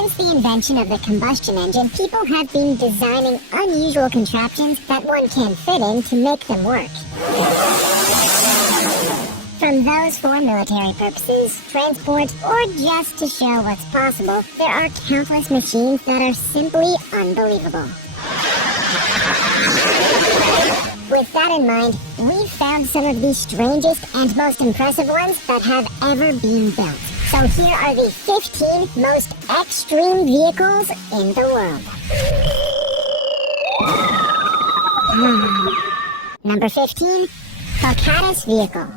Since the invention of the combustion engine, people have been designing unusual contraptions that one can fit in to make them work. From those for military purposes, transport, or just to show what's possible, there are countless machines that are simply unbelievable. With that in mind, we've found some of the strangest and most impressive ones that have ever been built. So here are the 15 most extreme vehicles in the world. Number 15, Falcatus vehicle.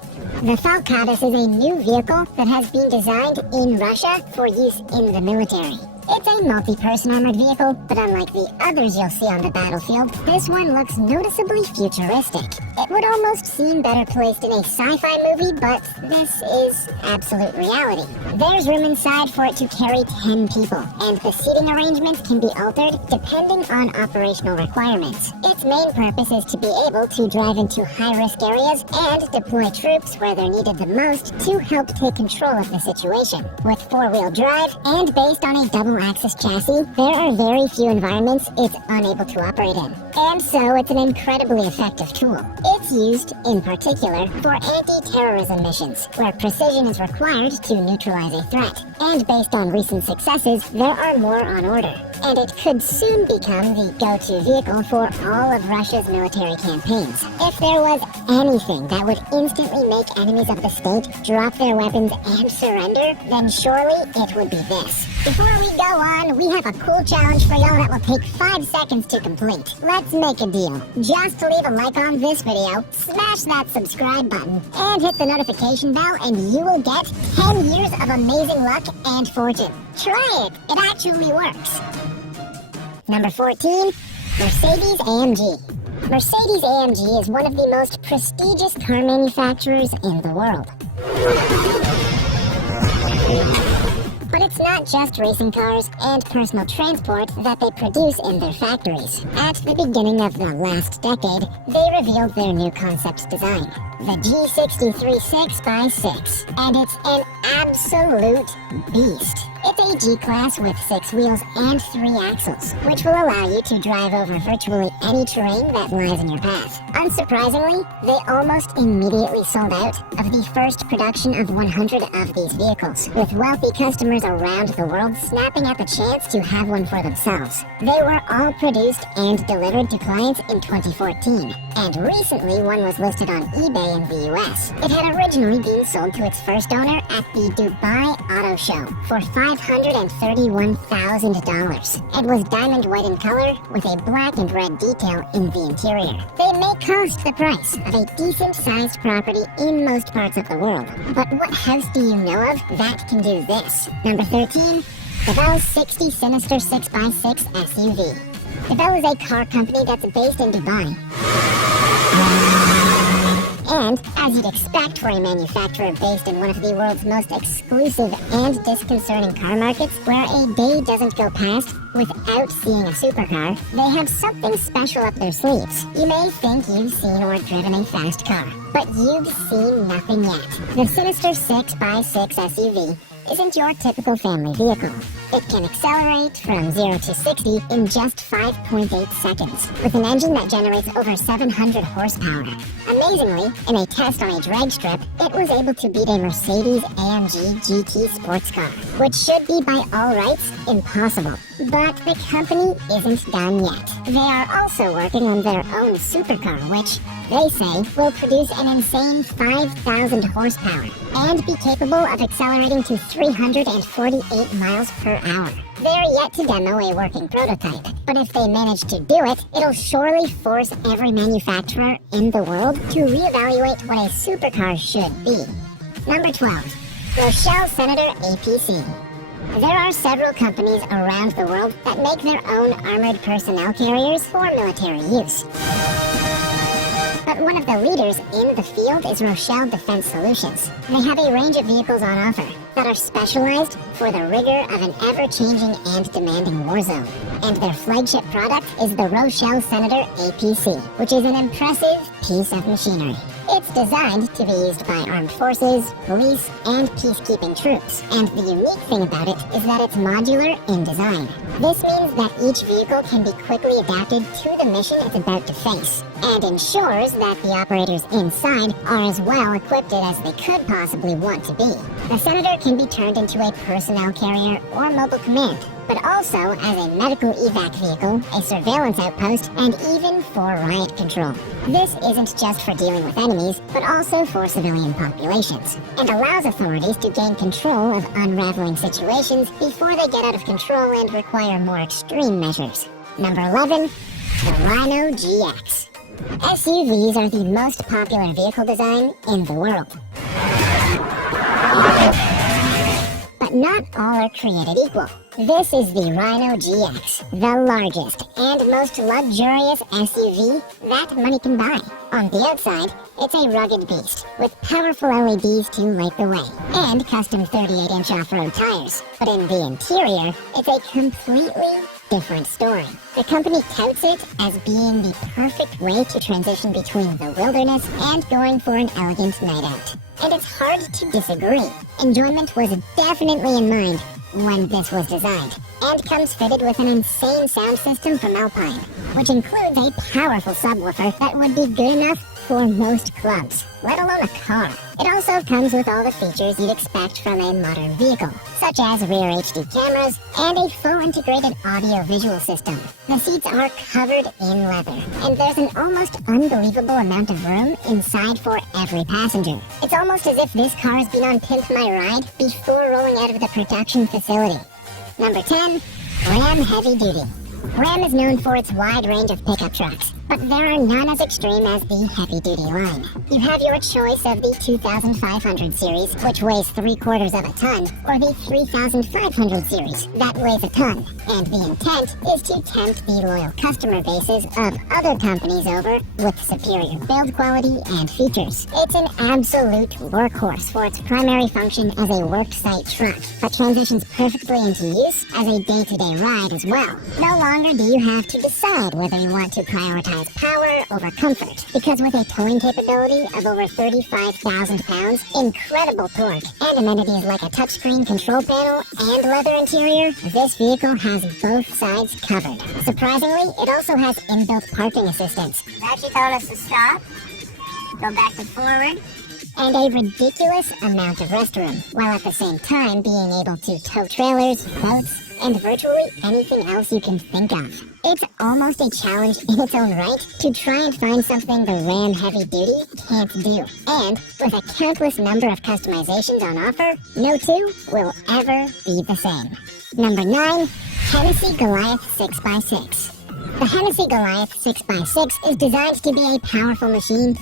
The Falcatus is a new vehicle that has been designed in Russia for use in the military. It's a multi-person armored vehicle, but unlike the others you'll see on the battlefield, this one looks noticeably futuristic. It would almost seem better placed in a sci-fi movie, but this is absolute reality. There's room inside for it to carry 10 people, and the seating arrangements can be altered depending on operational requirements. Its main purpose is to be able to drive into high-risk areas and deploy troops where they're needed the most to help take control of the situation. With four-wheel drive and based on a double-axis chassis, there are very few environments it's unable to operate in. And so it's an incredibly effective tool. It's used, in particular, for anti-terrorism missions, where precision is required to neutralize a threat. And based on recent successes, there are more on order. And it could soon become the go-to vehicle for all of Russia's military campaigns. If there was anything that would instantly make enemies of the state drop their weapons and surrender, then surely it would be this. Before we go on, we have a cool challenge for y'all that will take 5 seconds to complete. Let's make a deal. Just leave a like on this video, smash that subscribe button, and hit the notification bell, and you will get 10 years of amazing luck and fortune. Try it. It actually works. Number 14, Mercedes-AMG. Mercedes-AMG is one of the most prestigious car manufacturers in the world. But it's not just racing cars and personal transport that they produce in their factories. At the beginning of the last decade, they revealed their new concept design, the G63 6x6, and it's an absolute beast. It's a G-Class with 6 wheels and 3 axles, which will allow you to drive over virtually any terrain that lies in your path. Unsurprisingly, they almost immediately sold out of the first production of 100 of these vehicles, with wealthy customers around the world snapping at the chance to have one for themselves. They were all produced and delivered to clients in 2014, and recently one was listed on eBay in the US. It had originally been sold to its first owner at the Dubai Auto Show for $531,000. It was diamond white in color with a black and red detail in the interior. They may cost the price of a decent-sized property in most parts of the world. But what house do you know of that can do this? Number 13, the Bell 60 Sinister 6x6 SUV. The Bell is a car company that's based in Dubai. And, as you'd expect for a manufacturer based in one of the world's most exclusive and disconcerting car markets, where a day doesn't go past without seeing a supercar, they have something special up their sleeves. You may think you've seen or driven a fast car, but you've seen nothing yet. The Sinister 6x6 SUV isn't your typical family vehicle. It can accelerate from 0 to 60 in just 5.8 seconds, with an engine that generates over 700 horsepower. Amazingly, in a test on a drag strip, it was able to beat a Mercedes-AMG GT sports car, which should be by all rights impossible. But the company isn't done yet. They are also working on their own supercar, which they say will produce an insane 5,000 horsepower and be capable of accelerating to 348 miles per hour. They're yet to demo a working prototype, but if they manage to do it, it'll surely force every manufacturer in the world to reevaluate what a supercar should be. Number 12, Rochelle Senator APC. There are several companies around the world that make their own armored personnel carriers for military use. But one of the leaders in the field is Rochelle Defense Solutions. They have a range of vehicles on offer, that are specialized for the rigor of an ever-changing and demanding war zone. And their flagship product is the Rochelle Senator APC, which is an impressive piece of machinery. It's designed to be used by armed forces, police, and peacekeeping troops. And the unique thing about it is that it's modular in design. This means that each vehicle can be quickly adapted to the mission it's about to face, and ensures that the operators inside are as well equipped as they could possibly want to be. The Senator can be turned into a personnel carrier or mobile command, but also as a medical evac vehicle, a surveillance outpost, and even for riot control. This isn't just for dealing with enemies, but also for civilian populations, and allows authorities to gain control of unraveling situations before they get out of control and require more extreme measures. Number 11, the Rhino GX. SUVs are the most popular vehicle design in the world. But not all are created equal. This is the Rhino GX, the largest and most luxurious SUV that money can buy. On the outside, it's a rugged beast, with powerful LEDs to light the way, and custom 38-inch off-road tires. But in the interior, it's a completely different story. The company touts it as being the perfect way to transition between the wilderness and going for an elegant night out. And it's hard to disagree. Enjoyment was definitely in mind when this was designed, and comes fitted with an insane sound system from Alpine, which includes a powerful subwoofer that would be good enough for most clubs, let alone a car. It also comes with all the features you'd expect from a modern vehicle, such as rear HD cameras and a full integrated audio-visual system. The seats are covered in leather, and there's an almost unbelievable amount of room inside for every passenger. It's almost as if this car has been on Pimp My Ride before rolling out of the production facility. Number 10, Ram Heavy Duty. Ram is known for its wide range of pickup trucks, but there are none as extreme as the heavy-duty line. You have your choice of the 2500 series, which weighs 3/4 of a ton, or the 3500 series, that weighs a ton. And the intent is to tempt the loyal customer bases of other companies over with superior build quality and features. It's an absolute workhorse for its primary function as a worksite truck, but transitions perfectly into use as a day-to-day ride as well. No longer do you have to decide whether you want to prioritize power over comfort, because with a towing capability of over 35,000 pounds, incredible torque, and amenities like a touchscreen control panel and leather interior, this vehicle has both sides covered. Surprisingly, it also has inbuilt parking assistance. It actually telling us to stop, go back to forward, and a ridiculous amount of restroom, while at the same time being able to tow trailers, boats, and virtually anything else you can think of. It's almost a challenge in its own right to try and find something the Ram Heavy Duty can't do. And with a countless number of customizations on offer, no two will ever be the same. Number 9, Hennessy Goliath 6x6. The Hennessy Goliath 6x6 is designed to be a powerful machine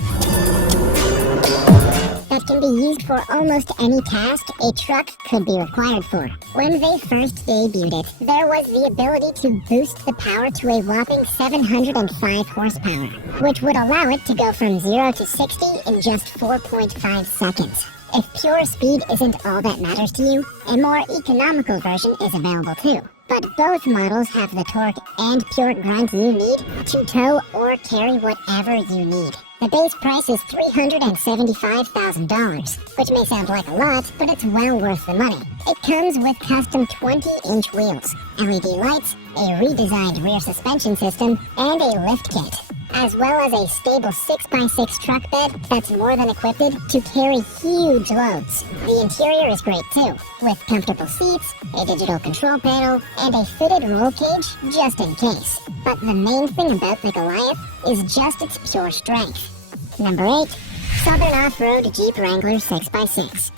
that can be used for almost any task a truck could be required for. When they first debuted it, there was the ability to boost the power to a whopping 705 horsepower, which would allow it to go from 0 to 60 in just 4.5 seconds. If pure speed isn't all that matters to you, a more economical version is available too. But both models have the torque and pure grunt you need to tow or carry whatever you need. The base price is $375,000, which may sound like a lot, but it's well worth the money. It comes with custom 20-inch wheels, LED lights, a redesigned rear suspension system, and a lift kit, as well as a stable 6x6 truck bed that's more than equipped to carry huge loads. The interior is great too, with comfortable seats, a digital control panel, and a fitted roll cage just in case. But the main thing about the Goliath is just its pure strength. Number 8, Southern Off-Road Jeep Wrangler 6x6.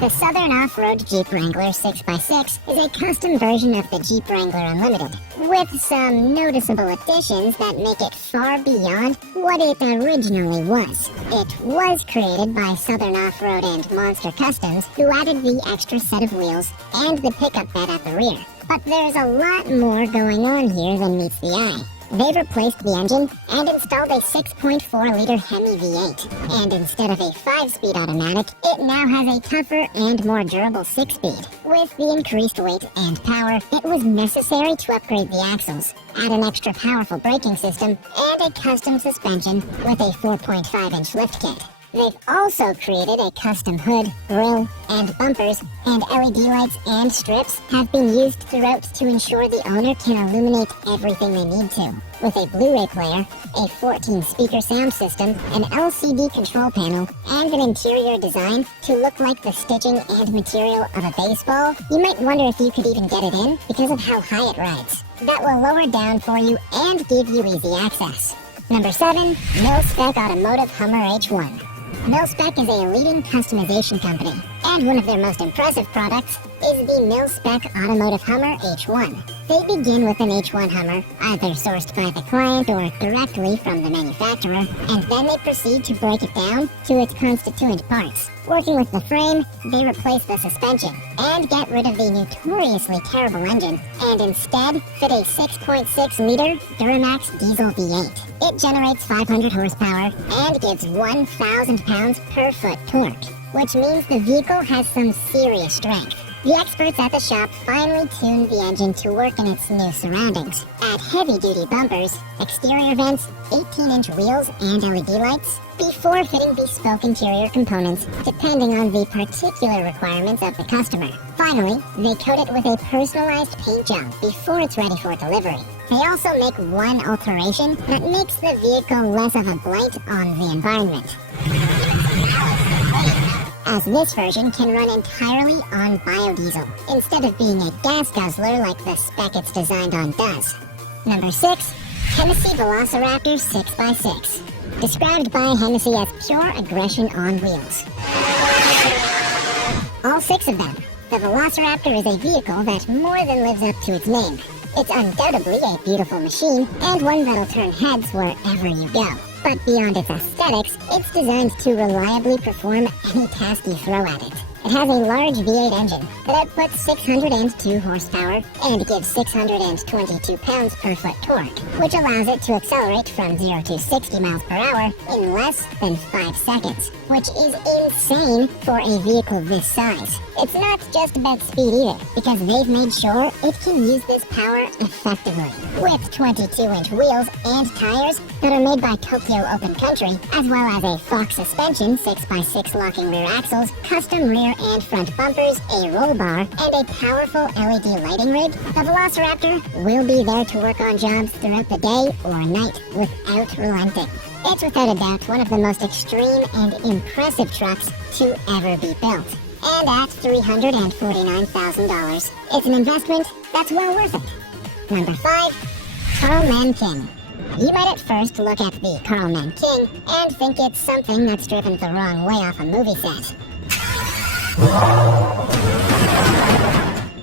The Southern Off-Road Jeep Wrangler 6x6 is a custom version of the Jeep Wrangler Unlimited, with some noticeable additions that make it far beyond what it originally was. It was created by Southern Off-Road and Monster Customs, who added the extra set of wheels and the pickup bed at the rear. But there's a lot more going on here than meets the eye. They replaced the engine and installed a 6.4-liter Hemi V8. And instead of a 5-speed automatic, it now has a tougher and more durable 6-speed. With the increased weight and power, it was necessary to upgrade the axles, add an extra powerful braking system, and a custom suspension with a 4.5-inch lift kit. They've also created a custom hood, grille, and bumpers, and LED lights and strips have been used throughout to ensure the owner can illuminate everything they need to. With a Blu-ray player, a 14-speaker sound system, an LCD control panel, and an interior design to look like the stitching and material of a baseball, you might wonder if you could even get it in because of how high it rides. That will lower down for you and give you easy access. Number 7. Mil-Spec Automotive Hummer H1. Mil-Spec is a leading customization company, and one of their most impressive products is the Mil-Spec Automotive Hummer H1. They begin with an H1 Hummer, either sourced by the client or directly from the manufacturer, and then they proceed to break it down to its constituent parts. Working with the frame, they replace the suspension and get rid of the notoriously terrible engine, and instead fit a 6.6-liter Duramax diesel V8. It generates 500 horsepower and gives 1,000 pounds per foot torque, which means the vehicle has some serious strength. The experts at the shop finally tuned the engine to work in its new surroundings. Add heavy-duty bumpers, exterior vents, 18-inch wheels, and LED lights, before fitting bespoke interior components depending on the particular requirements of the customer. Finally, they coat it with a personalized paint job before it's ready for delivery. They also make one alteration that makes the vehicle less of a blight on the environment, as this version can run entirely on biodiesel, instead of being a gas guzzler like the spec it's designed on does. Number 6. Hennessy Velociraptor 6x6. Described by Hennessy as pure aggression on wheels. All 6 of them. The Velociraptor is a vehicle that more than lives up to its name. It's undoubtedly a beautiful machine, and one that'll turn heads wherever you go. But beyond its aesthetics, it's designed to reliably perform any task you throw at it. It has a large V8 engine that outputs 602 horsepower and gives 622 pounds per foot torque, which allows it to accelerate from 0 to 60 miles per hour in less than 5 seconds, which is insane for a vehicle this size. It's not just about speed either, because they've made sure it can use this power effectively. With 22-inch wheels and tires that are made by Tokyo Open Country, as well as a Fox suspension, 6x6 locking rear axles, custom rear and front bumpers, a roll bar, and a powerful LED lighting rig, the Velociraptor will be there to work on jobs throughout the day or night without relenting. It's without a doubt one of the most extreme and impressive trucks to ever be built. And at $349,000, it's an investment that's well worth it. Number 5. Carlman King. You might at first look at the Carlman King and think it's something that's driven the wrong way off a movie set.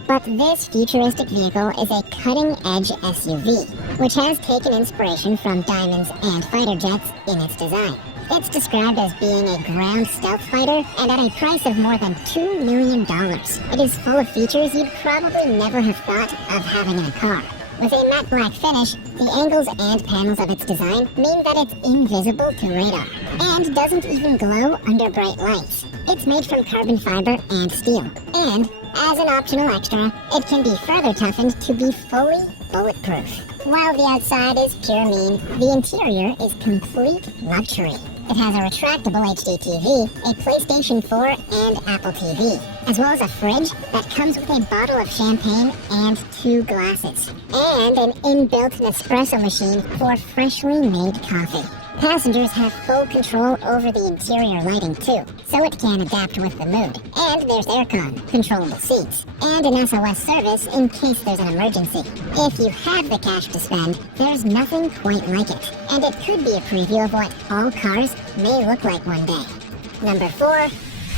But this futuristic vehicle is a cutting-edge SUV, which has taken inspiration from diamonds and fighter jets in its design. It's described as being a ground stealth fighter, and at a price of more than $2 million. It is full of features you'd probably never have thought of having in a car. With a matte black finish, the angles and panels of its design mean that it's invisible to radar, and doesn't even glow under bright lights. It's made from carbon fiber and steel, and, as an optional extra, it can be further toughened to be fully bulletproof. While the outside is pure mean, the interior is complete luxury. It has a retractable HD TV, a PlayStation 4, and Apple TV, as well as a fridge that comes with a bottle of champagne and 2 glasses, and an inbuilt Nespresso machine for freshly made coffee. Passengers have full control over the interior lighting too, so it can adapt with the mood. And there's aircon, controllable seats, and an SOS service in case there's an emergency. If you have the cash to spend, there's nothing quite like it, and it could be a preview of what all cars may look like one day. Number 4.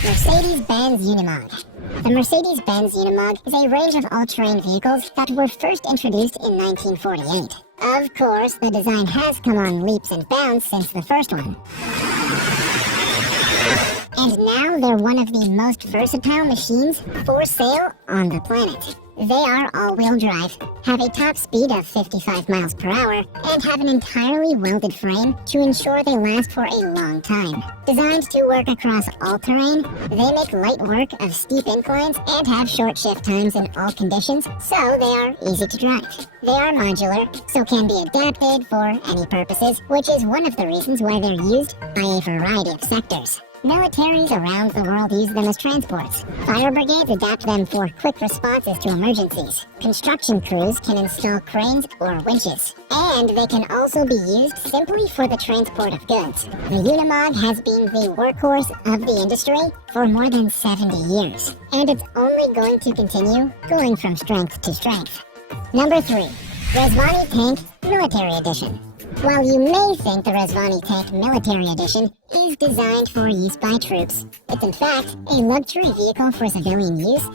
Mercedes-Benz Unimog. The Mercedes-Benz Unimog is a range of all-terrain vehicles that were first introduced in 1948. Of course, the design has come on leaps and bounds since the first one. and now they're one of the most versatile machines for sale on the planet. They are all-wheel drive, have a top speed of 55 miles per hour, and have an entirely welded frame to ensure they last for a long time. Designed to work across all terrain, they make light work of steep inclines and have short shift times in all conditions, so they are easy to drive. They are modular, so can be adapted for any purposes, which is one of the reasons why they're used by a variety of sectors. Militaries around the world use them as transports. Fire brigades adapt them for quick responses to emergencies. Construction crews can install cranes or winches. And they can also be used simply for the transport of goods. The Unimog has been the workhorse of the industry for more than 70 years. And it's only going to continue going from strength to strength. Number 3. Rezvani Tank Military Edition. While you may think the Rezvani Tank Military Edition is designed for use by troops, it's in fact a luxury vehicle for civilian use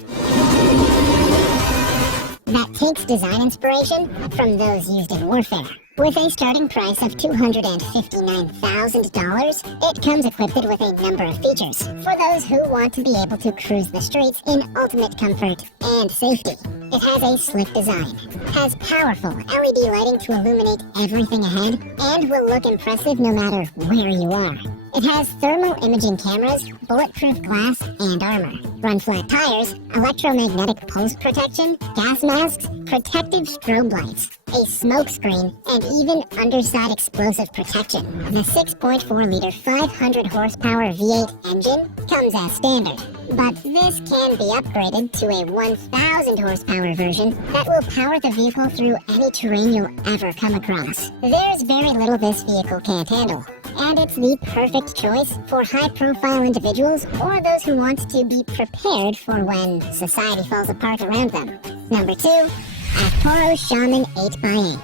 that takes design inspiration from those used in warfare. With a starting price of $259,000, it comes equipped with a number of features for those who want to be able to cruise the streets in ultimate comfort and safety. It has a slick design, has powerful LED lighting to illuminate everything ahead, and will look impressive no matter where you are. It has thermal imaging cameras, bulletproof glass, and armor, run flat tires, electromagnetic pulse protection, gas masks, protective strobe lights, a smoke screen, and even underside explosive protection. The 6.4-liter 500 horsepower V8 engine comes as standard, but this can be upgraded to a 1,000 horsepower version that will power the vehicle through any terrain you'll ever come across. There's very little this vehicle can't handle, and it's the perfect choice for high-profile individuals or those who want to be prepared for when society falls apart around them. Number 2. Avtoro Shaman 8x8.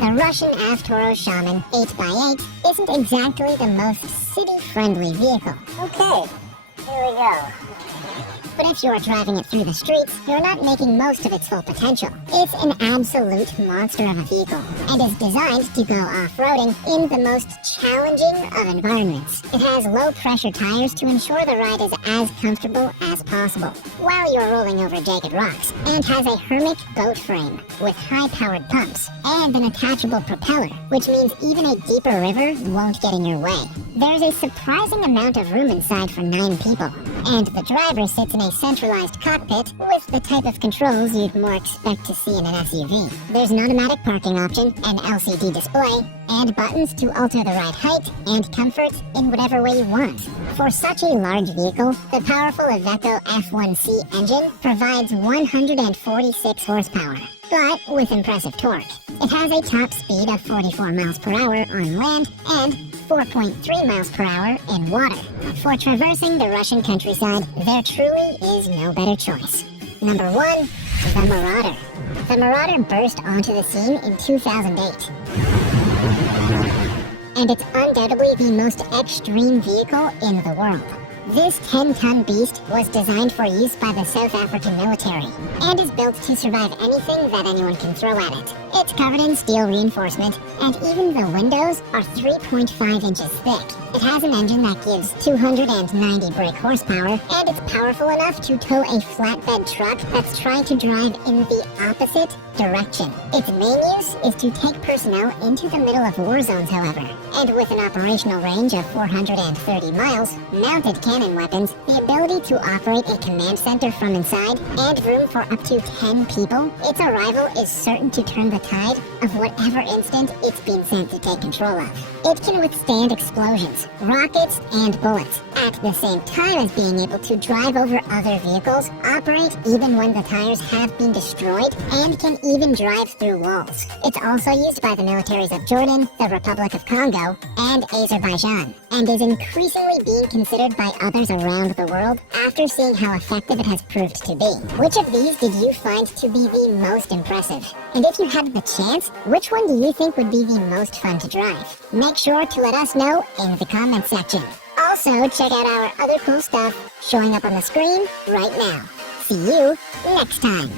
The Russian Avtoro Shaman 8x8 isn't exactly the most city-friendly vehicle. Okay, here we go. But if you're driving it through the streets, you're not making most of its full potential. It's an absolute monster of a vehicle, and is designed to go off-roading in the most challenging of environments. It has low-pressure tires to ensure the ride is as comfortable as possible, while you're rolling over jagged rocks, and has a Hermit boat frame with high-powered pumps, and an attachable propeller, which means even a deeper river won't get in your way. There's a surprising amount of room inside for 9 people, and the driver sits in a centralized cockpit with the type of controls you'd more expect to see in an SUV. There's an automatic parking option, an LCD display, and buttons to alter the ride height and comfort in whatever way you want. For such a large vehicle, the powerful Iveco F1C engine provides 146 horsepower, but with impressive torque. It has a top speed of 44 miles per hour on land and 4.3 miles per hour in water. For traversing the Russian countryside, there truly is no better choice. Number 1, the Marauder. The Marauder burst onto the scene in 2008. And it's undoubtedly the most extreme vehicle in the world. This 10-ton beast was designed for use by the South African military, and is built to survive anything that anyone can throw at it. It's covered in steel reinforcement, and even the windows are 3.5 inches thick. It has an engine that gives 290 brake horsepower, and it's powerful enough to tow a flatbed truck that's trying to drive in the opposite direction. Its main use is to take personnel into the middle of war zones, however, and with an operational range of 430 miles, mounted cannon weapons, the ability to operate a command center from inside, and room for up to 10 people, its arrival is certain to turn the tide of whatever instant it's been sent to take control of. It can withstand explosions, rockets, and bullets, at the same time as being able to drive over other vehicles, operate even when the tires have been destroyed, and can even drive through walls. It's also used by the militaries of Jordan, the Republic of Congo, and Azerbaijan, and is increasingly being considered by others around the world after seeing how effective it has proved to be. Which of these did you find to be the most impressive? And if you had the chance, which one do you think would be the most fun to drive? Make sure to let us know in the comments section. Also, check out our other cool stuff showing up on the screen right now. See you next time.